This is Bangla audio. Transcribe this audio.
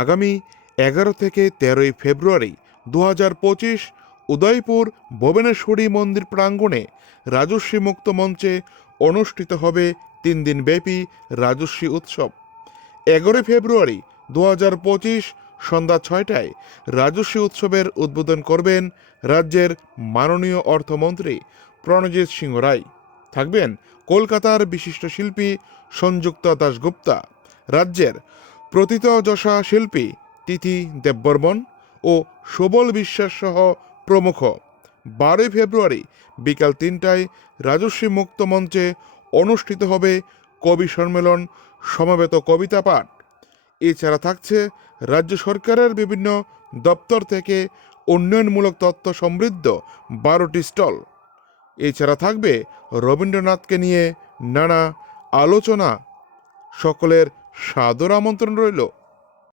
আগামী এগারো থেকে তেরোই ফেব্রুয়ারি দু হাজার পঁচিশ উদয়পুর ভুবনেশ্বরী মন্দির প্রাঙ্গণে রাজস্বী মুক্ত মঞ্চে অনুষ্ঠিত হবে তিন দিন ব্যাপী রাজস্বী উৎসব। এগারোই ফেব্রুয়ারি দু হাজার পঁচিশ সন্ধ্যা ছয়টায় রাজস্বী উৎসবের উদ্বোধন করবেন রাজ্যের মাননীয় অর্থমন্ত্রী প্রণজিৎ সিংহ রায়। থাকবেন কলকাতার বিশিষ্ট শিল্পী সংযুক্তা দাশগুপ্তা। রাজ্যের প্রথিতযশা শিল্পী তিথি দেববর্মন ও সবল বিশ্বাস সহ প্রমুখ। বারোই ফেব্রুয়ারি বিকাল তিনটায় রাজস্বী মুক্ত মঞ্চে অনুষ্ঠিত হবে কবি সম্মেলন, সমবেত কবিতা পাঠ। এছাড়া থাকছে রাজ্য সরকারের বিভিন্ন দপ্তর থেকে উন্নয়নমূলক তত্ত্ব সমৃদ্ধ বারোটি স্টল। এছাড়া থাকবে রবীন্দ্রনাথকে নিয়ে নানা আলোচনা সকলের সাদর আমন্ত্রণ রইল।